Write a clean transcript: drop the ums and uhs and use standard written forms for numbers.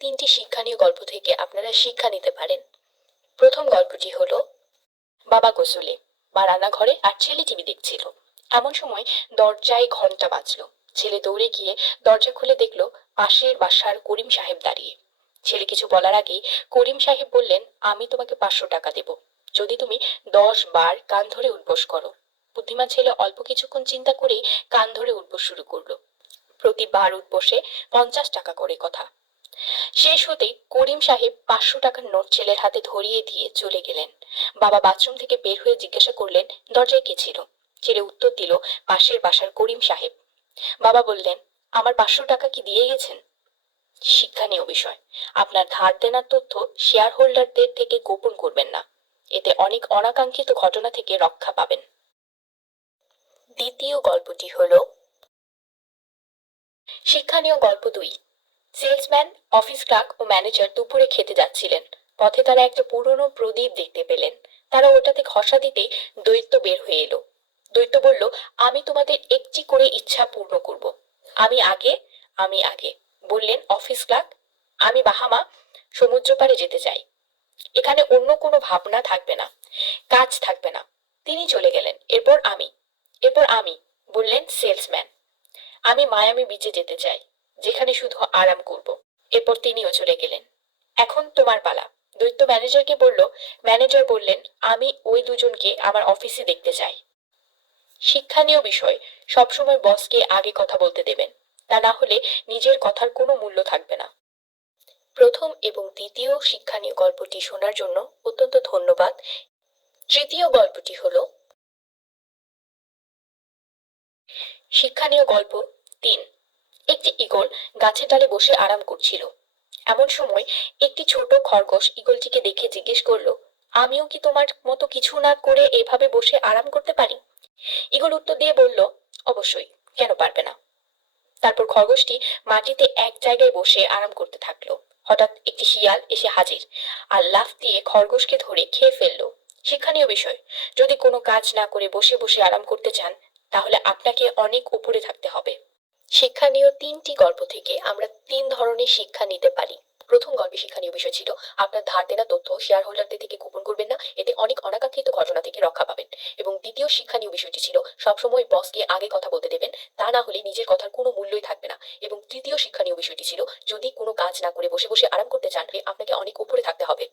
তিনটি শিক্ষণীয় গল্প থেকে আপনারা শিক্ষা নিতে পারেন। প্রথম গল্পটি হলো বাবা গোসলে বা রান্নাঘরে আর ছেলে টিভি দেখছিল। এমন সময় দরজায় ঘন্টা বাজলো। ছেলে দৌড়ে গিয়ে দরজা খুলে দেখলো পাশের বাসার করিম সাহেব দাঁড়িয়ে। ছেলে কিছু বলার আগেই করিম সাহেব বললেন, আমি তোমাকে 500 টাকা দেব যদি তুমি 10 বার কান ধরে উঠবোস করো। বুদ্ধিমান ছেলে অল্প কিছুক্ষণ চিন্তা করেই কান ধরে উঠবোস শুরু করলো। প্রতিবার উঠবোসে 50 টাকা করে কথা। শেষ হতেই করিম সাহেব 500 টাকার নোট ছেলের হাতে ধরিয়ে দিয়ে চলে গেলেন। বাবা বাথরুম থেকে বের হয়ে জিজ্ঞাসা করলেন, দরজায় কে ছিল? ছেলে উত্তর দিল, পাশের বাসার করিম সাহেব। বাবা বললেন, আমার 500 টাকা কি দিয়ে গেছেন? শিক্ষণীয় বিষয়, আপনার ধার দেনার তথ্য শেয়ার হোল্ডারদের থেকে গোপন করবেন না। এতে অনেক অনাকাঙ্ক্ষিত ঘটনা থেকে রক্ষা পাবেন। দ্বিতীয় গল্পটি হলো শিক্ষণীয় গল্প 2। সেলসম্যান, অফিস ক্লার্ক ও ম্যানেজার দুপুরে খেতে যাচ্ছিলেন। পথে তারা একটা পুরনো প্রদীপ দেখতে পেলেন। তারা ওটাতে ঘষা দিতেই দৈত্য বের হয়ে এলো। দৈত্য বলল, আমি তোমাদের একটি করে ইচ্ছা পূর্ণ করব। আমি আগে, আমি আগে। বললেন অফিস ক্লার্ক, আমি বাহামা সমুদ্র পাড়ে যেতে চাই। এখানে অন্য কোনো ভাবনা থাকবে না, কাজ থাকবে না। তিনি চলে গেলেন। এরপর আমি বললেন সেলসম্যান, আমি মায়ামি বিচে যেতে চাই, যেখানে শুধু আরাম করব। এরপর তিনিও চলে গেলেন। এখন তোমার পালা। দৈত্য ম্যানেজারকে বলল। ম্যানেজার বললেন, আমি ওই দুজনকে আমার অফিসে দেখতে চাই। শিক্ষণীয় বিষয়, সবসময় বসকে আগে কথা বলতে দেবেন, তা না হলে নিজের কথার কোনো মূল্য থাকবে না। প্রথম এবং দ্বিতীয় শিক্ষণীয় গল্পটি শোনার জন্য অত্যন্ত ধন্যবাদ। তৃতীয় গল্পটি হলো শিক্ষণীয় গল্প 3। একটি ঈগল গাছের ডালে বসে আরাম করছিল। এমন সময় একটি ছোট খরগোশ ঈগলটিকে দেখে জিজ্ঞেস করলো, আমিও কি তোমার মতো কিছু না করে এভাবে বসে আরাম করতে পারি? ঈগল উত্তর দিয়ে বলল, অবশ্যই, কেন পারবে না। তারপর খরগোশটি মাটিতে এক জায়গায় বসে আরাম করতে থাকলো। হঠাৎ একটি শিয়াল এসে হাজির আর লাফ দিয়ে খরগোশকে ধরে খেয়ে ফেললো। শিক্ষণীয় বিষয়, যদি কোনো কাজ না করে বসে বসে আরাম করতে চান, তাহলে আপনাকে অনেক উপরে থাকতে হবে। শিক্ষণীয় 3টি গল্প থেকে আমরা 3 ধরনের শিক্ষা নিতে পারি। প্রথম গল্পে শিক্ষণীয় বিষয় ছিল, আপনার ধার দেনা তথ্য শেয়ার হোল্ডারদের থেকে গোপন করবেন না, এতে অনেক অনাকাঙ্ক্ষিত ঘটনা থেকে রক্ষা পাবেন। এবং দ্বিতীয় শিক্ষণীয় বিষয়টি ছিল, সবসময় বসকে আগে কথা বলতে দেবেন, তা না হলে নিজের কথার কোনো মূল্যই থাকবে না। এবং তৃতীয় শিক্ষণীয় বিষয়টি ছিল, যদি কোনো কাজ না করে বসে বসে আরাম করতে চান, আপনাকে অনেক উপরে থাকতে হবে।